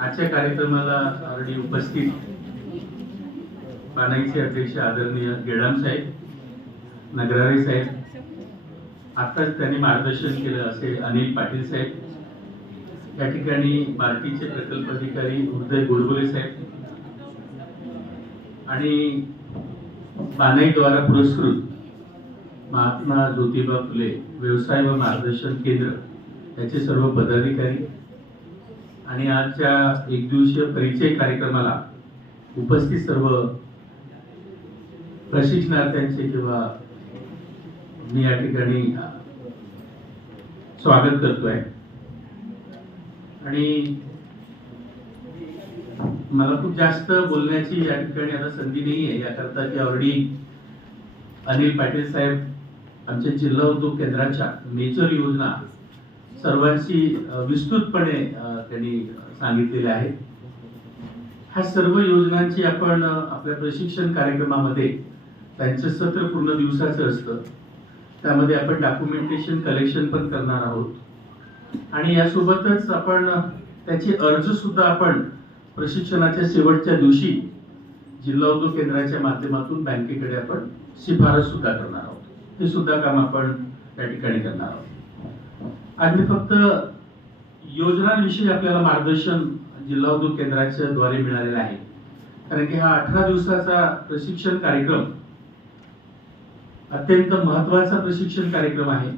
आजच्या कार्यक्रमाला ऑलरेडी उपस्थित पानाईचे अध्यक्ष आदरणीय गेडाम साहेब, नगराळे साहेब, आताच त्यांनी मार्गदर्शन केलं असे अनिल पाटील साहेब, या ठिकाणी बार्टीचे प्रकल्प अधिकारी उदय गोडबोले साहेब आणि पानाई द्वारा पुरस्कृत महात्मा ज्योतिबा फुले व्यवसाय व मार्गदर्शन केंद्र याचे सर्व पदाधिकारी आणि आजच्या एक दिवसीय परिचय कार्यक्रमाला उपस्थित सर्व प्रशिक्षणार्थ्यांचे किंवा मी या ठिकाणी स्वागत करतोय। आणि मला खूप जास्त बोलण्याची या ठिकाणी आता संधी नाही आहे, याकरता की ऑलरेडी अनिल पाटील साहेब आमच्या जिल्हा उद्योग केंद्राच्या मेजर योजना सर्वांची विस्तृतपणे त्यांनी सांगितलेल्या आहेत। ह्या सर्व योजनांची आपण आपल्या प्रशिक्षण कार्यक्रमामध्ये त्यांचं सत्र पूर्ण दिवसाचं असतं, त्यामध्ये आपण डॉक्युमेंटेशन कलेक्शन पण करणार आहोत आणि यासोबतच आपण त्याचे अर्ज सुद्धा आपण प्रशिक्षणाच्या शेवटच्या दिवशी जिल्हा उद्योग केंद्राच्या माध्यमातून बँकेकडे आपण शिफारस सुद्धा करणार आहोत। हे सुद्धा काम आपण त्या ठिकाणी करणार आहोत। आणि फक्त योजनांविषयी आपल्याला मार्गदर्शन जिल्हा उद्योग केंद्राच्या द्वारे मिळालेलं आहे, कारण की हा 18 दिवसाचा प्रशिक्षण कार्यक्रम अत्यंत महत्त्वाचा प्रशिक्षण कार्यक्रम आहे।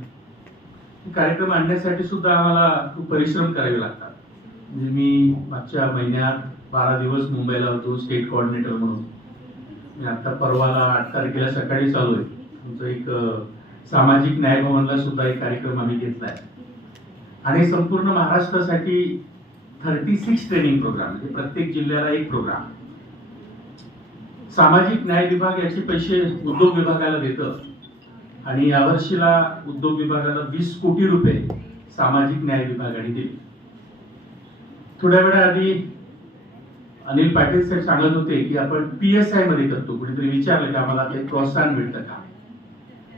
कार्यक्रम आणण्यासाठी सुद्धा आम्हाला खूप परिश्रम करावे लागतात। म्हणजे मी मागच्या महिन्यात 12 दिवस मुंबईला होतो स्टेट कोऑर्डिनेटर म्हणून। मी आता परवाला 8 तारखेला सकाळी चालू आहे। तुमचं एक सामाजिक न्याय भवनला सुद्धा एक कार्यक्रम आम्ही घेतलाय आणि संपूर्ण महाराष्ट्रासाठी 36 ट्रेनिंग प्रोग्राम, म्हणजे प्रत्येक जिल्ह्याला एक प्रोग्राम। सामाजिक न्याय विभाग याचे पैसे उद्योग विभागाला देतं आणि यावर्षीला उद्योग विभागाला 20 कोटी रुपये सामाजिक न्याय विभागाने दिले। थोड्या वेळाआधी अनिल पाटील साहेब सांगत होते की आपण PSI मध्ये करतो। कुणीतरी विचारलं की आम्हाला काही प्रोत्साहन मिळतं का,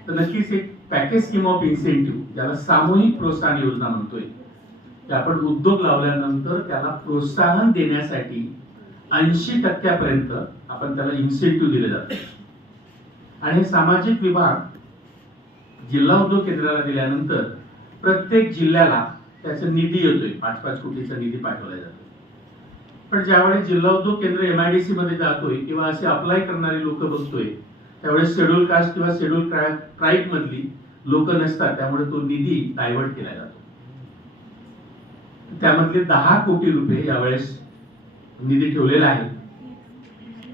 तर नक्कीच एक पॅकेज स्कीम ऑफ इन्सेंटिव्ह, ज्याला सामूहिक प्रोत्साहन योजना म्हणतोय, की आपण उद्योग लावल्यानंतर त्याला प्रोत्साहन देण्यासाठी 80% आपण त्याला इन्सेंटिव्ह दिले जाते। आणि हे सामाजिक विभाग जिल्हा उद्योग केंद्राला दिल्यानंतर प्रत्येक जिल्ह्याला त्याचा निधी येतोय, 5-5 कोटीचा निधी पाठवला जातो। पण ज्यावेळी जिल्हा उद्योग केंद्र MIDC मध्ये जातोय किंवा असे अप्लाय करणारे लोक बघतोय, त्यावेळेस शेड्यूल कास्ट किंवा शेड्यूल ट्राईब मधली लोक नसतात, त्यामुळे तो निधी डायव्हर्ट केला जातो। त्यामधले 10 कोटी रुपये यावेळेस निधी ठेवलेला आहे।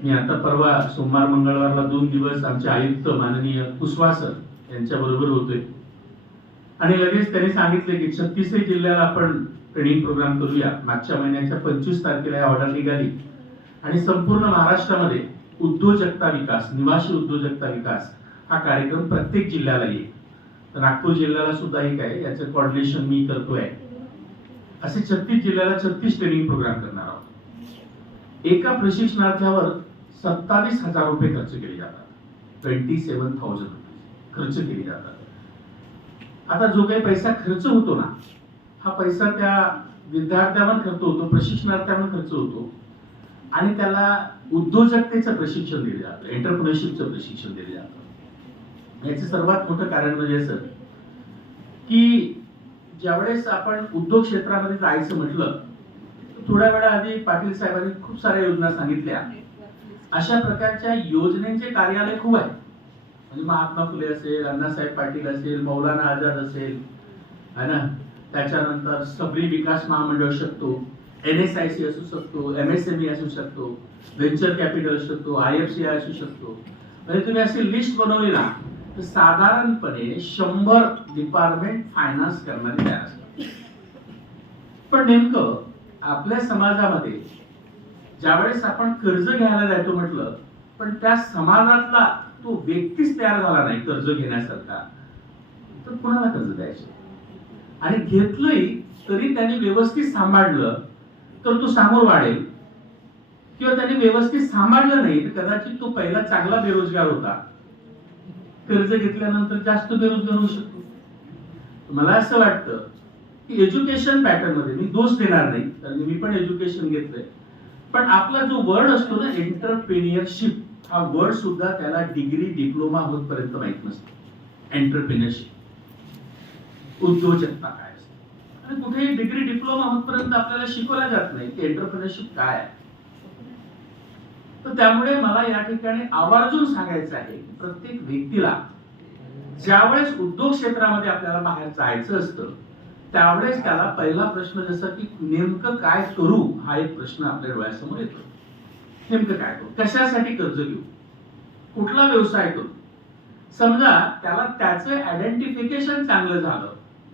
मी आता परवा सोमवार मंगळवारला 2 दिवस आमचे आयुक्त माननीय कुशवाह सर यांच्या बरोबर होतोय आणि लगेच त्यांनी सांगितले की 36 जिल्ह्याला आपण ट्रेनिंग प्रोग्राम करूया। मागच्या महिन्याच्या 25 तारखेला ऑर्डर निघाली आणि संपूर्ण महाराष्ट्रामध्ये उद्योजकता विकास, निवासी उद्योजकता विकास हा कार्यक्रम प्रत्येक जिल्ह्याला येईल। तर नागपूर जिल्ह्याला सुद्धा एक आहे, याचं कोऑर्डिनेशन मी करतोय। असे 36 जिल्ह्याला 36 ट्रेनिंग प्रोग्राम करणार आहोत। एका प्रशिक्षणार्थ्यावर 27,000 रुपये खर्च केले जातात, 27,000 खर्च केले जातात। आता जो काही पैसा खर्च होतो ना, हा पैसा त्या विद्यार्थ्यांवर खर्च होतो, प्रशिक्षणार्थ्यांवर खर्च होतो आणि त्याला उद्योजकतेचं प्रशिक्षण दिले जातं, एंटरप्रेन्योरशिपचं प्रशिक्षण दिले जातं। याचं सर्वात मोठं कारण म्हणजे असं की ज्यावेळेस आपण उद्योग क्षेत्रामध्ये जायचं म्हटलं, थोड्या वेळा आधी पाटील साहेबांनी खूप साऱ्या योजना सांगितल्या। अशा प्रकारच्या योजनेचे कार्यालय खूप आहे, म्हणजे महात्मा फुले असेल, अण्णासाहेब पाटील असेल, मौलाना आझाद असेल, है ना, त्याच्यानंतर सबरी विकास महामंडळ असू शकतो, NSIC असू शकतो, MSME असू शकतो, व्हेंचर कॅपिटल असू शकतो, IFCI असू शकतो। म्हणजे तुम्ही अशी लिस्ट बनवली ना, तर साधारणपणे 100 डिपार्टमेंट फायनान्स करणारे तयार असतात। पण नेमकं आपल्या समाजामध्ये ज्यावेळेस आपण कर्ज घ्यायला जातो म्हटलं, पण त्या समाजातला तो व्यक्तीच तयार झाला नाही कर्ज घेण्यासारखा, तर कुणाला कर्ज द्यायचं? आणि घेतलंही तरी त्यांनी व्यवस्थित सांभाळलं तर तो समोर वाढेल, किंवा त्यांनी व्यवस्थित सांभाळलं नाही तर कदाचित तो पहिला चांगला बेरोजगार होता, कर्ज घेतल्यानंतर जास्त बेरोजगार होऊ शकतो। मला असं वाटतं की एज्युकेशन पॅटर्न मध्ये मी दोष देणार नाही, कारण मी पण एज्युकेशन घेतलंय, पण आपला जो वर्ड असतो ना एंटरप्रेन्युअरशिप, हा वर्ड सुद्धा त्याला डिग्री डिप्लोमा होतपर्यंत माहित नसतो. एंटरप्रेन्युअरशिप, उद्योजकता काय असते, आणि कुठेही डिग्री डिप्लोमा होतपर्यंत आपल्याला शिकवला जात नाही की एंटरप्रेन्युअरशिप काय आहे. तर त्यामुळे मला या ठिकाणी आवर्जून सांगायचं आहे की प्रत्येक व्यक्तीला ज्यावेळेस उद्योग क्षेत्रामध्ये आपल्याला बाहेर जायचं असतं त्यावेळेस त्याला पहिला प्रश्न जसा की नेमकं काय करू हा एक प्रश्न आपल्या डोळ्यासमोर येतो. नेमकं काय करू, कशासाठी कर्ज घेऊ, कुठला व्यवसाय करू. समजा त्याला त्याचं आयडेंटिफिकेशन चांगलं झालं,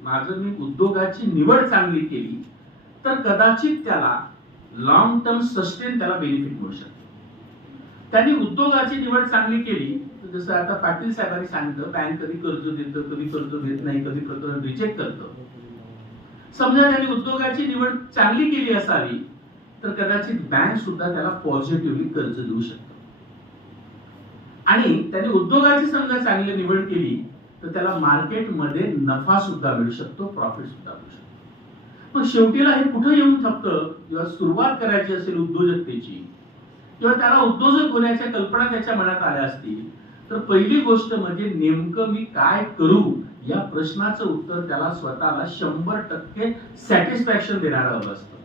माझं मी उद्योगाची निवड चांगली केली, तर कदाचित त्याला लॉंग टर्म सस्टेन त्याला बेनिफिट मिळू शकतो. त्यांनी उद्योगाची निवड चांगली केली, जसं आता पाटील साहेबांनी सांगितलं, बँक कधी कर्ज देतं, कधी कर्ज देत नाही, कधी प्रकरण रिजेक्ट करतं. समजा त्यांनी उद्योगाची निवड चांगली केली असावी, तर कदाचित बँक सुद्धा त्याला पॉझिटिव्हली कर्ज देऊ शकते. आणि त्यांनी उद्योगाची समजा चांगली निवड केली तर त्याला मार्केटमध्ये नफा सुद्धा मिळू शकतो, प्रॉफिट सुद्धा मिळू शकतो. मग शेवटीला हे कुठे येऊन ठेपतं, जेव्हा सुरुवात करायची असेल उद्योजकतेची किंवा त्याला उद्योजक होण्याच्या कल्पना त्याच्या मनात आल्या असतील, तर पहिली गोष्ट म्हणजे नेमकं मी काय करू या प्रश्नाचं उत्तर त्याला स्वतःला 100% सॅटिस्फॅक्शन देणारं हवं असतं,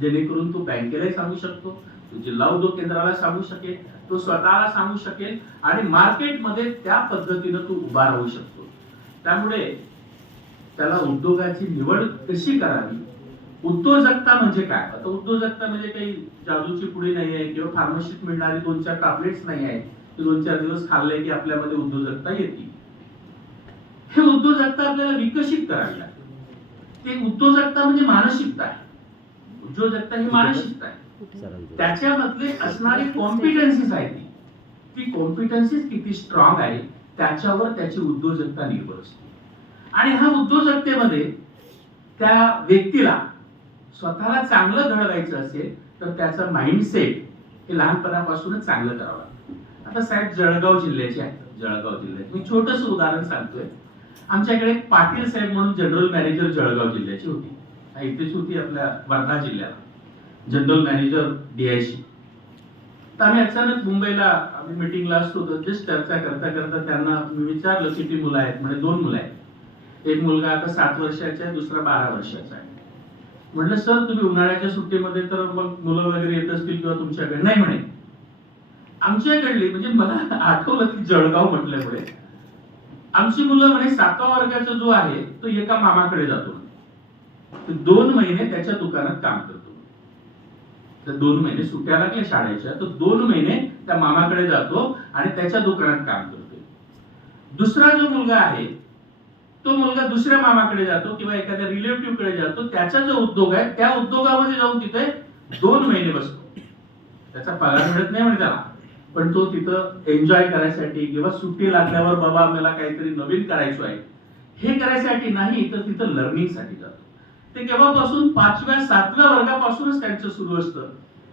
जेणेकरून तो बँकेलाही सांगू शकतो, तो जिल्हा उद्योग केंद्राला सांगू शकेल, तो स्वतःला सांगू शकेल आणि मार्केटमध्ये त्या पद्धतीनं तो उभा राहू शकतो. त्यामुळे त्याला उद्योगाची निवड कशी करावी, उद्योजकता म्हणजे काय. आता उद्योजकता म्हणजे काही जादूची पुडी नाही आहे किंवा फार्मसीत मिळणारी 2-4 टॅबलेट्स नाही आहे, 2-4 दिवस खाल्ले की आपल्यामध्ये उद्योजकता येते. हे उद्योजकता आपल्याला विकसित करावी लागते. ते उद्योजकता म्हणजे मानसिकता आहे. उद्योजकता ही मानसिकता आहे. त्याच्यामधले असणारी कॉम्पिटन्सीज आहे, ती कॉम्पिटन्सीज किती स्ट्रॉंग आहे त्याच्यावर त्याची उद्योजकता निर्भर असते. आणि ह्या उद्योजकतेमध्ये त्या व्यक्तीला स्वतःला चांगलं घडवायचं असेल तर त्याचं माइंडसेट हे लहानपणापासूनच चांगलं करावं लागतं. आता साहेब जळगाव जिल्ह्याचे आहेत, जळगाव जिल्ह्यात मी छोटंसं उदाहरण सांगतोय. आमच्याकडे पाटील साहेब म्हणून जनरल मॅनेजर जळगाव जिल्ह्याची होती, इथेच होती आपल्या वर्धा जिल्ह्याला, जनरल मॅनेजर DIC. तर आम्ही अचानक मुंबईला आम्ही मीटिंगला असतो, तर जस्ट चर्चा करता करता त्यांना मी विचारलं किती मुलं आहेत. म्हणजे 2 मुलं आहेत, एक मुलगा आता 7 वर्षाचा आहे, दुसरा 12 वर्षाचा आहे. म्हटलं सर तुम्ही उन्हाळ्याच्या सुट्टीमध्ये तर मग मुलं वगैरे येत असतील किंवा तुमच्याकडे. नाही म्हणे आमच्याकडली, म्हणजे मला आठवलं की जळगाव म्हटल्यामुळे, आमची मुलं म्हणे 7व्या वर्गाचा जो आहे तो एका मामाकडे जातो, 2 महिने त्याच्या दुकानात काम करतो. तर 2 महिने सुट्ट्या लागल्या शाळेच्या, तर 2 महिने त्या मामाकडे जातो आणि त्याच्या दुकानात काम करतो. दुसरा जो मुलगा आहे तो मुलगा दुसऱ्या मामाकडे जातो किंवा एखाद्या रिलेटिव्ह कडे जातो, त्याचा जो उद्योग आहे त्या उद्योगामध्ये जाऊन तिथे 2 महिने बसतो. त्याचा पगार मिळत नाही म्हणे त्याला, पण तो तिथं एन्जॉय करायसाठी किंवा सुट्टी लागल्यावर बाबा मला काहीतरी नवीन करायचं आहे हे करायसाठी नाही, तर तिथं लर्निंग साठी जातो. ते केव्हापासून 5व्या-7व्या वर्गापासूनच त्यांचं सुरू असतं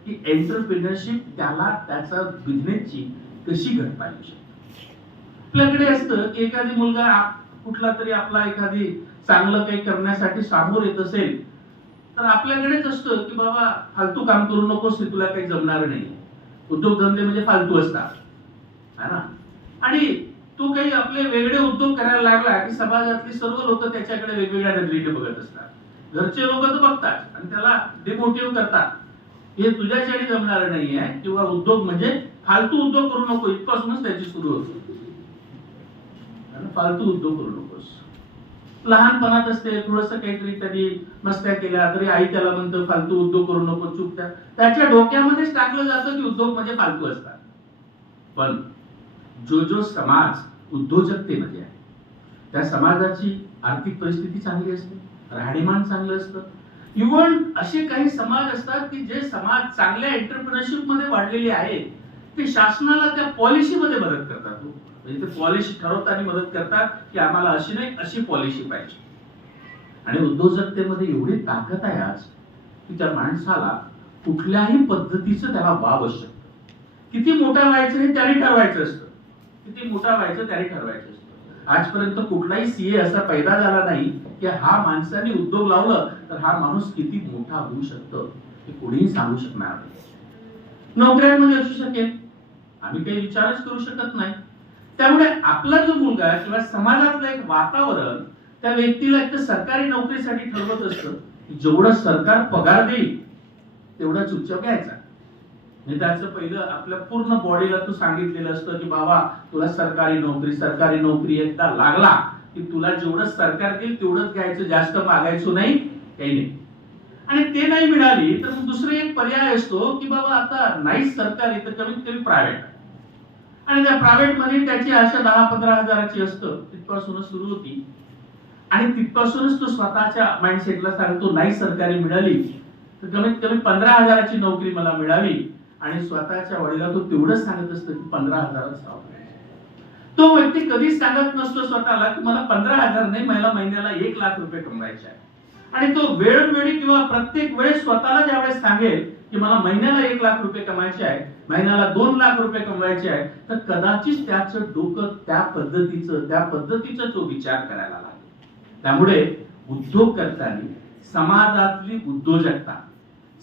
की एंटरप्रेन्युअरशिप त्याला त्याचा बिझनेसची कशी घडता येऊ शकते. आपल्याकडे असतं की एखादी मुलगा कुठला तरी आपला एखादी चांगलं काही करण्यासाठी समोर येत असेल तर आपल्याकडेच असतं की बाबा फालतू काम करू नकोस, तुला काही जमणार नाही. उद्योगधंदे म्हणजे फालतू असतात, है ना. आणि तो काही आपले वेगळे उद्योग करायला लागला की समाजातली सर्व लोक त्याच्याकडे वेगवेगळ्या नजरेने बघत असतात. घरचे लोक तर बघतात आणि त्याला डिमोटिव्ह करतात, हे तुझ्यासाठी जमणार नाही आहे किंवा उद्योग म्हणजे फालतू उद्योग करू नको, इथपासूनच त्याची सुरू होते. फालतू उद्योग करू नकोस. लहानपणात असते थोडंसं काहीतरी कधी मस्त्या केल्या तरी आई त्याला म्हणतो फालतू उद्योग करू नको, चूक त्याच्या डोक्यामध्येच टाकलं जातं की उद्योग म्हणजे फालतू असतात. पण जो समाज उद्योजकतेमध्ये आहे त्या समाजाची आर्थिक परिस्थिती चांगली असते, राहणीमान चांगलं असतं. इव्हन असे काही समाज असतात की जे समाज चांगल्या एंटरप्रेन्योरशिप मध्ये वाढलेले आहेत, ते शासनाला त्या पॉलिसीमध्ये मदत करतात. म्हणजे ते पॉलिसी ठरवताना मदत करतात की आम्हाला अशी नाही अशी पॉलिसी पाहिजे. आणि उद्योजकतेमध्ये एवढी ताकद आहे आज की त्या माणसाला कुठल्याही पद्धतीचं त्याला वाव असतं. किती मोठा व्हायचं हे त्याने ठरवायचं असतं, किती मोठा व्हायचं त्याने ठरवायचं असतं. आजपर्यंत कुठलाही सीए असा पैदा झाला नाही की हा माणसाने उद्योग लावलं तर हा माणूस किती मोठा होऊ शकतो हे कोणीही सांगू शकणार नाही. नोकऱ्यांमध्ये असू शकेल, आम्ही काही विचारच करू शकत नाही. त्यामुळे आपला जो मुलगा किंवा समाजातलं एक वातावरण त्या व्यक्तीला एक सरकारी नोकरीसाठी ठरवत असतं, जेवढं सरकार पगार देईल तेवढा चुपचाप घ्यायचा. म्हणजे त्याचं पहिलं आपल्या पूर्ण बॉडीला तू सांगितलेलं असतं की बाबा तुला सरकारी नोकरी एकदा लागला की तुला जेवढं सरकार देईल तेवढंच घ्यायचं, जास्त मागायचं नाही, काही नाही. आणि ते नाही मिळाली तर मग दुसरा एक पर्याय असतो की बाबा आता नाही सरकारी तर कमीत कमी प्रायव्हेट. आणि त्या प्रायव्हेट मध्ये त्याची आशा 10-15 हजाराची असतं, तिथपासूनच सुरू होती. आणि तिथपासूनच तो स्वतःच्या माइंडसेटला सांगतो नाही सरकारी मिळाली तर कमीत कमी 15,000ची नोकरी मला मिळावी. आणि स्वतःच्या वडिला तो तेवढंच सांगत असतो की 15,000च राहू. तो व्यक्ती कधीच सांगत नसतो स्वतःला की मला 15,000 नाही, मला महिन्याला 1,00,000 रुपये कमवायचे आहे. आणि तो वेळोवेळी किंवा प्रत्येक वेळेस स्वतःला ज्यावेळेस सांगेल की मला महिन्याला 1,00,000 रुपये कमवायचे आहे, महिन्याला 2,00,000 रुपये कमवायचे आहे, तर कदाचित त्याचं डोकं त्या पद्धतीचा तो विचार करायला लागेल. त्यामुळे उद्योग करताना समाजातली उद्योजकता,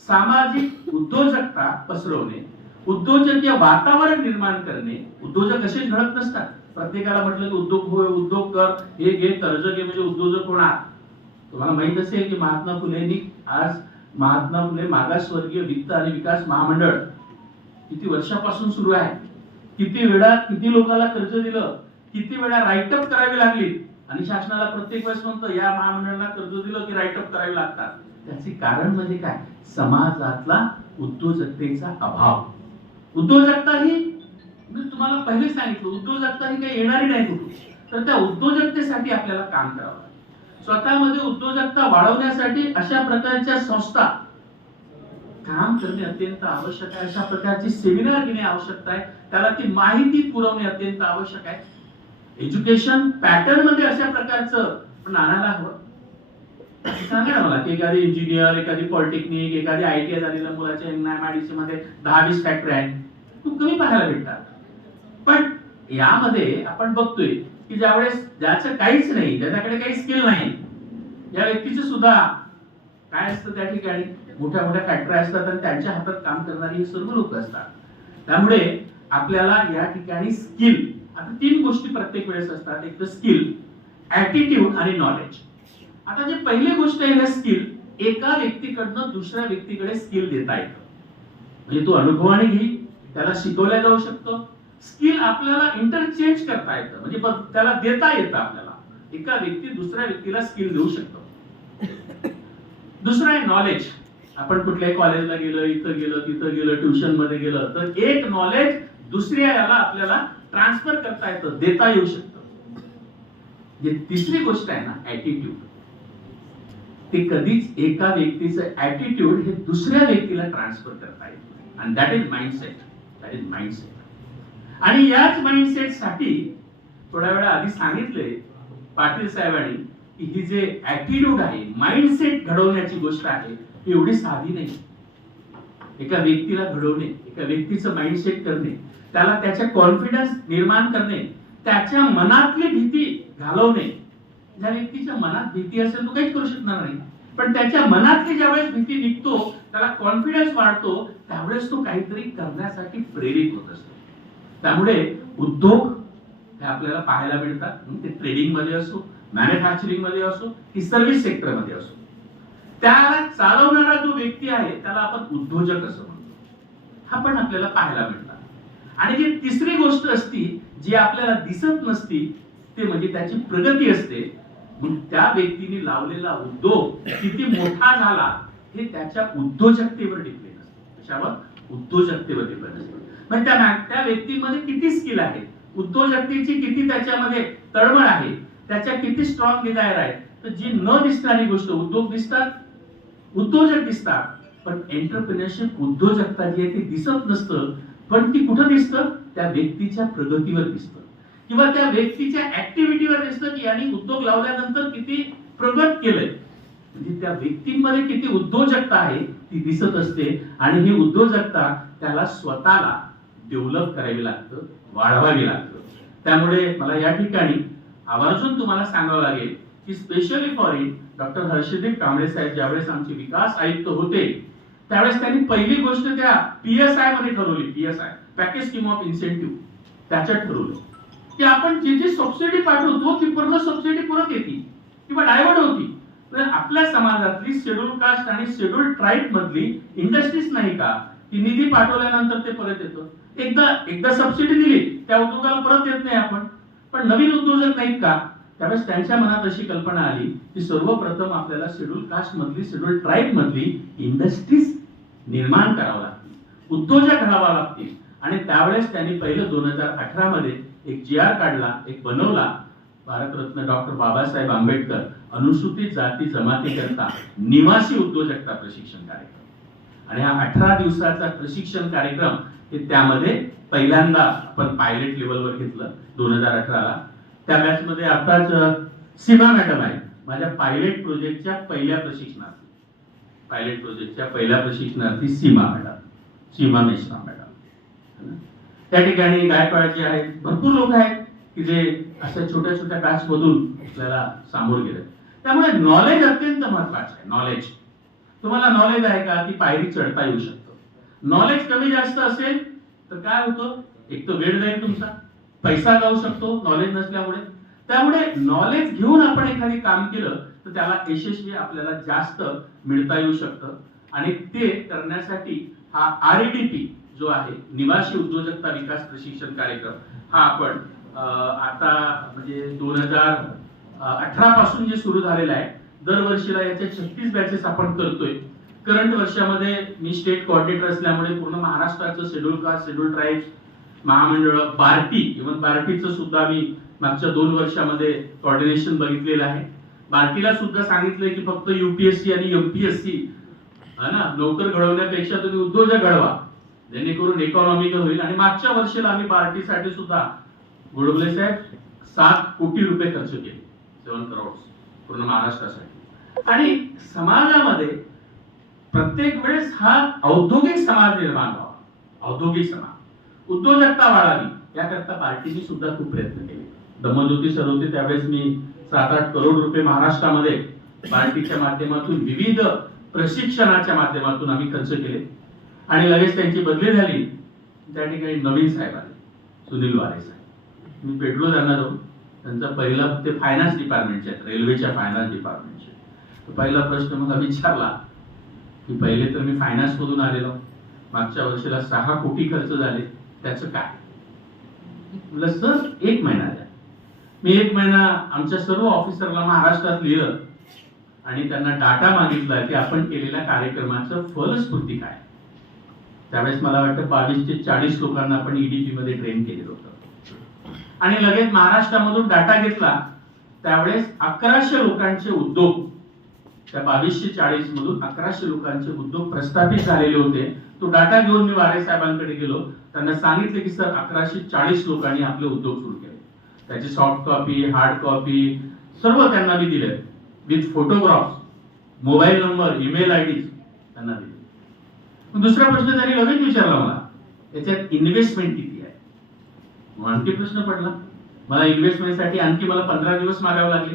सामाजिक उद्योजकता पसरवणे, उद्योजकीय वातावरण निर्माण करणे. उद्योजक असेच घडत नसतात. प्रत्येकाला म्हटलं की उद्योग होय, उद्योग कर, हे घे, कर्ज घे म्हणजे उद्योजक होणार. तुम्हाला माहित असेल की महात्मा फुलेंनी आज महात्मा फुले मागासवर्गीय वित्त आणि विकास महामंडळ किती वर्षापासून सुरू आहे, किती वेळा किती लोकांना कर्ज दिलं, किती वेळा राईटअप करावी लागली. आणि शासनाला प्रत्येक वेळेस म्हणतो या महामंडळाला कर्ज दिलं की राईटअप करावी लागतात. त्याचे कारण म्हणजे काय? समाजातला उद्योजकतेचा अभाव. उद्योजकता ही मी तुम्हाला पहिले सांगितलं, उद्योजकता ही काही येणारी नाही कुठून. तर त्या उद्योजकतेसाठी आपल्याला काम करावं लागेल. स्वतःमध्ये उद्योजकता वाढवण्यासाठी अशा प्रकारच्या संस्था काम करणे अत्यंत आवश्यक आहे. अशा प्रकारची सेमिनार घेणे आवश्यक आहे. त्याला ती माहिती पुरवणे अत्यंत आवश्यक आहे. एज्युकेशन पॅटर्न मध्ये अशा प्रकारचं पण आणायला हवं. सांगा ना मला की एखादी इंजिनियर, एखादी पॉलिटेक्निक, एखादी आयटीआय झालेल्या मुलाच्या एमआयडीसी मध्ये 10-20 फॅक्टरी आहेत, खूप कमी पाहायला भेटतात. पण यामध्ये आपण बघतोय की ज्यावेळेस ज्याचं काहीच नाही, ज्याच्याकडे काही स्किल नाही, या व्यक्तीचं सुद्धा काय असतं त्या ठिकाणी मोठ्या मोठ्या फॅक्टरी असतात आणि त्यांच्या हातात काम करणारी ही सर्व लोक असतात. त्यामुळे आपल्याला या ठिकाणी स्किल, आता 3 गोष्टी प्रत्येक वेळेस असतात. एक तर स्किल, ऍटिट्यूड आणि नॉलेज. आता जे पहिली गोष्ट आहे ना स्किल, एका व्यक्तीकडनं दुसऱ्या व्यक्तीकडे स्किल देता येतं. म्हणजे तो अनुभवाने घेईल, त्याला शिकवल्या जाऊ शकतं. स्किल आपल्याला इंटरचेंज करता येतं, म्हणजे त्याला देता येतं. आपल्याला एका व्यक्ती दुसऱ्या व्यक्तीला स्किल देऊ शकतो. दुसरं आहे नॉलेज. आपण कुठल्याही कॉलेजला गेलो, इथं गेलो, तिथं गेलो, ट्युशन मध्ये गेलो तर एक नॉलेज दुसऱ्या याला आपल्याला ट्रान्सफर करता येतं, देता येऊ शकतं. जे तिसरी गोष्ट आहे ना ऍटिट्यूड, ते कधीच एका व्यक्तीचं ऍटिट्यूड हे दुसऱ्या व्यक्तीला ट्रान्सफर करता येतं. आणि that is mindset. That is mindset. आणि याच माइंडसेट साठी थोड्या वेळा आधी सांगितले पाटील साहेबांनी की ही जे ऍटिट्यूड आहे, माइंडसेट घडवण्याची गोष्ट आहे, ही एवढी साधी नाही. एका व्यक्तीला घडवणे, एका व्यक्तीचं माइंडसेट करणे, त्याला त्याच्या कॉन्फिडन्स निर्माण करणे, त्याच्या मनातली भीती घालवणे. ज्या व्यक्तीच्या मनात भीती असेल तो काहीच करू शकणार नाही, पण त्याच्या मनातली ज्यावेळेस भीती निघतो, त्याला कॉन्फिडन्स वाढतो, त्यावेळेस तो काहीतरी करण्यासाठी प्रेरित होत असतो. त्यामुळे उद्योग हे आपल्याला पाहायला मिळतात. ते ट्रेडिंग मध्ये असो, मॅन्युफॅक्चरिंग मध्ये असो की सर्व्हिस सेक्टर मध्ये असो, त्याला चालवणारा जो व्यक्ती आहे त्याला आपण उद्योजक असं म्हणतो. हा पण आपल्याला पाहायला मिळतात. आणि जी तिसरी गोष्ट असती जी आपल्याला दिसत नसती, ते म्हणजे त्याची प्रगती असते. मग त्या व्यक्तीने लावलेला उद्योग किती मोठा झाला हे त्याच्या उद्योजकतेवर डिपेंड असते. कशावर? उद्योजकतेवर डिपेंड असते. म्हणजे त्या व्यक्तीमध्ये किती स्किल आहे, उद्योजकतेची किती त्याच्यामध्ये तळमळ आहे, त्याच्या किती स्ट्रॉंग डिझायर आहे. तर जी न दिसणारी गोष्ट, उद्योग दिसतात, उद्योजक दिसतात, पण एंटरप्रेन्योरशिप, उद्योजकता जी आहे ती दिसत नसतं. पण ती कुठं दिसतं? त्या व्यक्तीच्या प्रगतीवर दिसतं किंवा त्या व्यक्तीच्या ऍक्टिव्हिटीवर दिसतं की यांनी उद्योग लावल्यानंतर किती प्रगत केलंय. म्हणजे त्या व्यक्तीमध्ये किती उद्योजकता आहे ती दिसत असते. आणि ही उद्योजकता त्याला स्वतःला डेव्हलप करावी लागतं, वाढवावी लागतं. त्यामुळे मला या ठिकाणी आवर्जून तुम्हाला सांगावं लागेल की specially for it doctor Harshdeep Kamble साहेब ज्यावेळेस आमचे विकास आयुक्त होते त्यावेळेस त्यांनी पहिली गोष्ट त्या PSI मध्ये ठरवली, PSI package scheme of incentive, त्याच्यात ठरवलं की आपण जे सबसिडी पाठवतो ती पूर्ण सबसिडी परत येते किंवा डायव्हर्ट होती. तर आपल्या समाजातली शेड्यूल कास्ट आणि शेड्यूल ट्राईब मधली इंडस्ट्रीज नाही का की निधी पाठवल्यानंतर ते परत येतं. एकदा सबसिडी दिली त्या उद्योगाला परत येत नाही आपण, पण नवीन उद्योजक नाहीत का. त्यावेळेस त्यांच्या मनात अशी कल्पना आली की सर्वप्रथम आपल्याला शेड्यूल कास्ट मधली शेड्यूल ट्राईब मधली इंडस्ट्रीज निर्माण करावं लागतील, उद्योजक घडावा लागतील. आणि त्यावेळेस त्यांनी पहिलं 2018 मध्ये एक GR काढला, एक बनवला, भारतरत्न डॉक्टर बाबासाहेब आंबेडकर अनुसूचित जाती जमाती करता निवासी उद्योजकता प्रशिक्षण कार्यक्रम. आणि हा 18 दिवसाचा प्रशिक्षण कार्यक्रम हे त्यामध्ये पहिल्यांदा आपण पायलट लेवलवर घेतलं 2018ला. त्या बॅच मध्ये आताच सीमा मॅडम आहे माझ्या पायलट प्रोजेक्टच्या पहिल्या प्रशिक्षणार्थी, सीमा मेश्राम मॅडम. त्या ठिकाणी गायकवाडजी आहेत, भरपूर लोक आहेत की जे अशा छोट्या छोट्या बॅच मधून आपल्याला सामोरं गेले. त्यामुळे नॉलेज अत्यंत महत्वाचं आहे. नॉलेज, तुम्हाला नॉलेज आहे का ती पायरी चढता येऊ शकतं. नॉलेज कमी जास्त असेल तर काय होतं, एक तर वेळ जाईल तुमचा, पैसा जाऊ शकतो नॉलेज नसल्यामुळे. त्यामुळे नॉलेज घेऊन आपण एखादी काम केलं तर त्याला यशस्वी आपल्याला जास्त मिळता येऊ शकतं. आणि ते करण्यासाठी हा REDP जो आहे निवासी उद्योजकता विकास प्रशिक्षण कार्यक्रम हा आपण आता म्हणजे 2018 पासून जे सुरू झालेला आहे, दरवर्षीला याचे 36 बॅचेस आपण करतोय. करंट वर्षामध्ये मी स्टेट कोऑर्डिनेटर असल्यामुळे पूर्ण महाराष्ट्राचं शेड्यूल कास्ट शेड्यूल ट्राईब्स महामंडळ इव्हन बार्टीचं सुद्धा मी मागच्या 2 वर्षामध्ये कोऑर्डिनेशन बघितलेलं आहे. बार्टीला सुद्धा सांगितलंय की फक्त UPSC आणि MPSC नोकर घडवण्यापेक्षा तुम्ही उद्योजक घडवा जेणेकरून इकॉनॉमिकल होईल. आणि मागच्या वर्षीला आम्ही बार्टीसाठी सुद्धा गोडबोले साहेब 7 कोटी रुपये खर्च केले, 7 करोड पूर्ण महाराष्ट्रासाठी. आणि समाजामध्ये प्रत्येक वेळेस हा औद्योगिक समाज निर्माण व्हावा, औद्योगिक समाज उद्योजकता वाढावी याकरता पार्टीने सुद्धा खूप प्रयत्न केले. दमज्योती सर होते त्यावेळेस मी 7-8 करोड रुपये महाराष्ट्रामध्ये पार्टीच्या माध्यमातून विविध प्रशिक्षणाच्या माध्यमातून आम्ही खर्च केले. आणि लगेच त्यांची बदली झाली, त्या ठिकाणी नवीन साहेब आले, सुनील वारे साहेब. मी भेटलो त्यांना जाऊन, त्यांचा पहिला ते फायनान्स डिपार्टमेंटचे, रेल्वेच्या फायनान्स डिपार्टमेंटचे. पहिला प्रश्न मला विचारला की पहिले तर मी फायनान्स मधून आलेलो, मागच्या वर्षीला 6 कोटी खर्च झाले, त्याचं काय. म्हटलं सर 1 महिना द्या. मी 1 महिना आमच्या सर्व ऑफिसरला महाराष्ट्रात लिहिलं आणि त्यांना डाटा मागितला की आपण केलेल्या कार्यक्रमाचं फलस्फूर्ती काय. त्यावेळेस मला वाटतं 22 ते 40 लोकांना आपण EDP मध्ये ट्रेन केलेलं होतं. आणि लगेच महाराष्ट्रामधून डाटा घेतला, त्यावेळेस 1100 लोकांचे उद्योग, त्या 22 ते 40 मधून 1100 लोकांचे उद्योग प्रस्थापित झालेले होते. तो डाटा घेऊन मी वारे साहेबांकडे गेलो, त्यांना सांगितले की सर 1140 लोकांनी आपले उद्योग सुरू केले. त्याची सॉफ्ट कॉपी, हार्ड कॉपी सर्व त्यांना मी दिले with photographs, mobile number, email ID त्यांना दिले. दुसरा प्रश्न त्यांनी लगेच विचारला मला, याच्यात इन्व्हेस्टमेंट किती आहे. आणखी प्रश्न पडला मला, इन्व्हेस्टमेंटसाठी आणखी मला 15 दिवस मागावे लागले.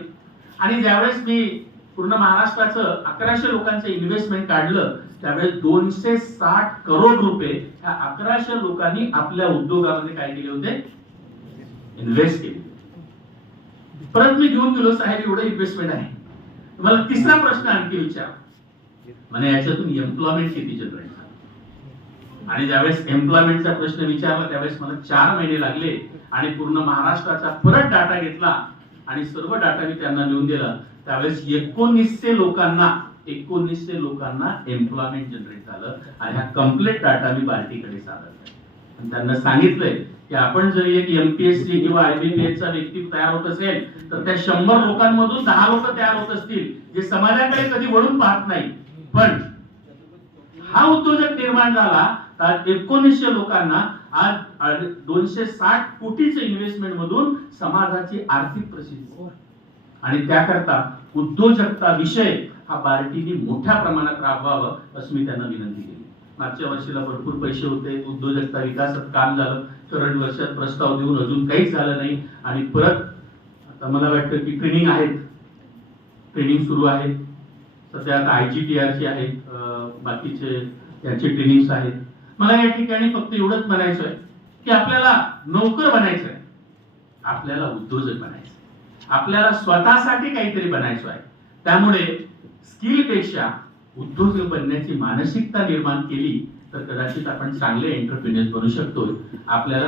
आणि ज्यावेळेस मी पूर्ण महाराष्ट्राचं 1100 लोकांचं इन्व्हेस्टमेंट काढलं त्यावेळेस 260 करोड रुपये ह्या 1100 लोकांनी आपल्या उद्योगामध्ये काय केले होते, इन्व्हेस्ट केले. परत मी घेऊन गेलो, साहेब एवढं इन्व्हेस्टमेंट आहे. मला तिसरा प्रश्न आणखी विचार, म्हणजे याच्यातून एम्प्लॉयमेंट किती जनरेट झालं. आणि ज्यावेळेस एम्प्लॉयमेंटचा प्रश्न विचारला त्यावेळेस मला 4 महिने लागले. आणि पूर्ण महाराष्ट्राचा परत डाटा घेतला आणि सर्व डाटा मी त्यांना लिहून दिला. त्यावेळेस 1900 लोकांना एम्प्लॉयमेंट जनरेट झालं. आणि हा कम्प्लीट डाटा मी बार्टीकडे सादर केला. त्यांना सांगितलंय की आपण जर एक MPSC किंवा IBPS चा व्यक्ती तयार होत असेल तर त्या 100 लोकांमधून 10 लोक तयार होत असतील जे समाजाकडे कधी वळून पाहत नाही. पण हा उद्योजक निर्माण झाला तर 1900 लोकांना आज 260 कोटीचे इन्व्हेस्टमेंट मधून समाजाची आर्थिक प्रसिद्धी. आणि त्याकरता उद्योजकता विषय हा बार्टीने मोठ्या प्रमाणात राबवावं असं मी त्यांना विनंती केली. मागच्या वर्षीला भरपूर पैसे होते, उद्योजकता विकासात काम झालं. करंट वर्षात प्रस्ताव देऊन अजून काहीच झालं नाही. आणि परत आता मला वाटतं की ट्रेनिंग आहेत, ट्रेनिंग सुरू आहे सध्या. आता IGTR ची आहे, बाकीचे यांचे ट्रेनिंग्स आहेत. मला या ठिकाणी फक्त एवढंच म्हणायचं आहे की आपल्याला नोकर बनायचं आहे, आपल्याला उद्योजक बनायचं आहे, आपल्याला स्वतःसाठी काहीतरी बनायचं आहे. त्यामुळे स्किलपेक्षा उद्योजक बनण्याची मानसिकता निर्माण केली तर कदाचित आपण चांगले एंटरप्रेन्योर बनू शकतो. आपल्याला